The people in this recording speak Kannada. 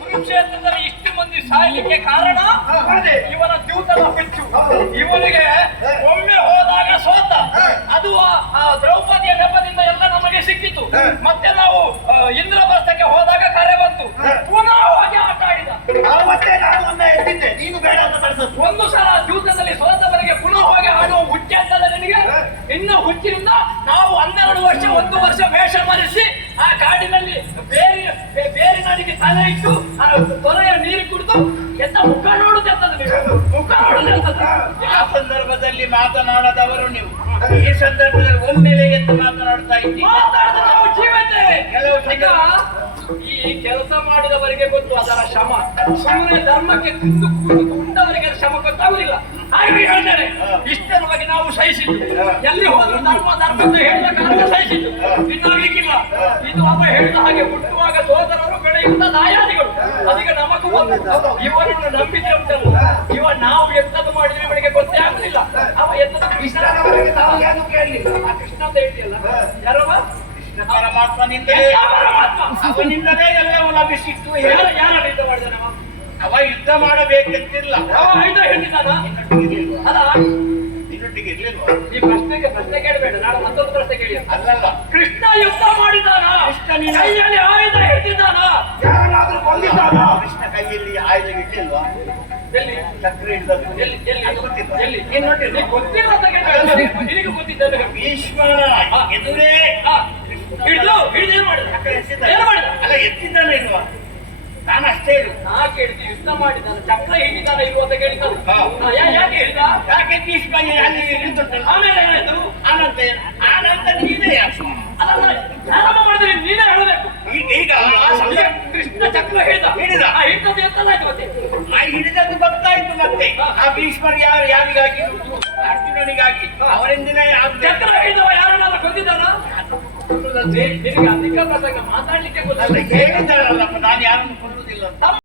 ಕುರುಕ್ಷೇತ್ರದಲ್ಲಿ ಇಷ್ಟು ಮಂದಿ ಸಾಯಲಿಕ್ಕೆ ಕಾರಣ ಇವನ ದ್ಯೂತನ ಬಿಚ್ಚು. ಇವನಿಗೆ ಒಮ್ಮೆ ಹೋದಾಗ ಸೋತ, ಅದು ಆ ದ್ರೌಪದಿಯ ನೆಪದಿಂದ ಎಲ್ಲ ನಮಗೆ ಸಿಕ್ಕಿತು. ಮತ್ತೆ ನಾವು ಇಂದ್ರಪ್ರಸ್ಥಕ್ಕೆ ಹೋದಾಗ ಕರೆ ಬಂತು, ಪುನಃ ಹೋಗಿ ಆಟ ಆಡಿದ. ನೀನು ಬೇಡ ಅಂತ ಕಳಿಸೋದು. ಒಂದು ಸಲ ದ್ಯೂತದಲ್ಲಿ ಸೋತವರಿಗೆ ಪುನಃ ಹೋಗಿ ಆಡುವ ಹುಚ್ಚ ಅಂತಲ್ಲ ನಿನಗೆ? ಇನ್ನು ಹುಚ್ಚಿನಿಂದ ನಾವು 12 ವರ್ಷ 1 ವರ್ಷ ವೇಷ ಮರೆಸಿ ಆ ಕಾಡಿನಲ್ಲಿ ಬೇರಿನಡಿಗೆ ತಲೆ ಇಟ್ಟು ತೊರೆಯ ನೀರು ಕುಡಿದು ಎಂತ ಮುಖ ನೋಡುತ್ತಂತದ್ದು ನೀವು, ಮುಖ ನೋಡುತ್ತಂತದ್ದು. ಆ ಸಂದರ್ಭದಲ್ಲಿ ಮಾತನಾಡದವರು ನೀವು, ಈ ಸಂದರ್ಭದಲ್ಲಿ ಒಮ್ಮೆಲೆ ಎದ್ದು ಮಾತನಾಡ್ತಾ ಇದ್ದೀವಿ. ಮಾತಾಡಿದ ನಾವು ಜೀವಿದ್ದೇವೆ. ಕೆಲವು ಈಗ ಈ ಕೆಲಸ ಮಾಡಿದವರಿಗೆ ಗೊತ್ತು ಅದರ ಶ್ರಮ. ಸುಮ್ಮನೆ ಧರ್ಮಕ್ಕೆ ತಿಂದು ಉಂಡವರಿಗೆ ಶ್ರಮ ಗೊತ್ತಾಗುದಿಲ್ಲ. ಹಾಗೆ ಹೇಳ್ತಾರೆ, ಇಷ್ಟರ ಬಗ್ಗೆ ನಾವು ಸಹಿಸಿದ್ದು. ಎಲ್ಲಿ ಹೋದ್ರು ಧರ್ಮ ಅಂತ ಹೇಳಿದ ಕಾರಣ ಸಹಿಸಿದ್ದು. ಇನ್ನಾಗಲಿಕ್ಕಿಲ್ಲ. ಇದು ಅವ ಹೇಳಿದ ಹಾಗೆ ಹುಟ್ಟುವಾಗ ಸೋದರರು ಬೆಳೆಯುತ್ತ ದಾಯಾದಿಗಳು. ಅದಕ್ಕೆ ನಮಗೂ ಇವನನ್ನು ನಂಬಿದ್ರೆ ಉಂಟಲ್ಲ, ಇವ ನಾವು ಎಂತದ್ದು ಮಾಡಿದ್ರೆ ಇವನಿಗೆ ಗೊತ್ತೇ ಆಗುದಿಲ್ಲ. ಅವ ಎಂತದ್ದು ಕೃಷ್ಣ ಅಂತ ಹೇಳ್ತಿಯಲ್ಲ, ಯಾರವ ಪರಮಾತ್ಮನಿಂದಲೇ ಅವನಿಂದಲೇ ಎಲ್ಲವೂ ಲಭಿಸಿತ್ತು. ಯಾರ ಯುದ್ಧ ಮಾಡಿದ ನಾವು? ಅವ ಯುದ್ಧ ಮಾಡಬೇಕೆಂತಿಲ್ಲ. ಆಯ್ತಾ ಹೇಳ್ತಿದ್ದಾನ ಅಲ್ಲ, ನಿನ್ನೊಟ್ಟಿಗೆ ಇರ್ಲಿಲ್ವ? ಈ ಪ್ರಶ್ನೆ ಕೇಳಬೇಡ, ನಾಳೆ ಮತ್ತೊಂದು ಪ್ರಶ್ನೆ ಕೇಳಿ. ಅಲ್ಲಲ್ಲ, ಕೃಷ್ಣ ಯುದ್ಧ ಮಾಡಿದಾನ? ಕೃಷ್ಣನಿನ ಕೈಯಲ್ಲಿ ಆಯುಧ ಹಿಡಿದಿದ್ದಾನ? ಯಾರಾದ್ರೂ ಬಂದಿದ್ದಾನ? ಕೃಷ್ಣ ಕೈಯಲ್ಲಿ ಆಯುಧ ಇಟ್ಟಿಲ್ವಾ? ಎಲ್ಲಿ ಚಕ್ರ ಹಿಡಿದದ್ದು ಎಲ್ಲಿ ಗೊತ್ತಿಲ್ಲ. ಎಲ್ಲಿ ಗೊತ್ತಿಲ್ಲ ಅಂತ ಕೇಳಿದ್ರೆ ನಿನಗೆ ಗೊತ್ತಿದ್ದ ಭೀಷ್ಮನ ಎದುರೇ ಹಿಡಿದು ಏನ್ ಮಾಡಿದ? ಏನ್ ಮಾಡಿದ? ಅಲ್ಲ, ಎತ್ತಿದ್ದಾನೆ ಇಲ್ವಾ? ನಾನು ಅಷ್ಟೇ ಇರು. ನಾ ಕೇಳಿದ್ದು ಯುದ್ಧ ಮಾಡಿದ್ದಾನೆ, ಚಕ್ರ ಹಿಡಿದಾನ ಇಲ್ವ ಅಂತ ಕೇಳಿದ್ದಾನೆ. ಯಾಕೆ ಹೇಳಿದ? ಯಾಕೆ ಭೀಷ್ಮ ಅಲ್ಲಿ ಇಳಿದುಂಟಲ್ಲ? ಆಮೇಲೆ ಏನಾಯ್ತು? ಆನಂತರ ನೀನೇ ಅದನ್ನ ಪ್ರಾರಂಭ ಮಾಡಿದ್ರೆ ನೀನೇ ಹೇಳಬೇಕು. ಈಗ ಕೃಷ್ಣ ಚಕ್ರ ಹಿಡಿದ ಹಿಡಿದದ್ದು ಎಂತದಾಯ್ತು ಮತ್ತೆ? ಆ ಹಿಡಿದದ್ದು ಗೊತ್ತಾಯ್ತು. ಮತ್ತೆ ಆ ಭೀಷ್ಮರು ಯಾರಿಗಾಗಿ? ಅರ್ಜುನನಿಗಾಗಿ. ಅವರಿಂದಲೇ ಚಕ್ರ ಹಿಡಿದವ ಯಾರನ್ನಾದ್ರೂ ಕೊಂದಿದ್ದಾನ? ನಿನಗೆ ಅಧಿಕ ಪ್ರಸಂಗ ಮಾತಾಡ್ಲಿಕ್ಕೆ ಗೊತ್ತಿಲ್ಲ. ಹೇಳಿದ್ದಾರಲ್ಲಪ್ಪ, ನಾನು ಯಾರನ್ನು ಕೊಲ್ಲುವುದಿಲ್ಲ.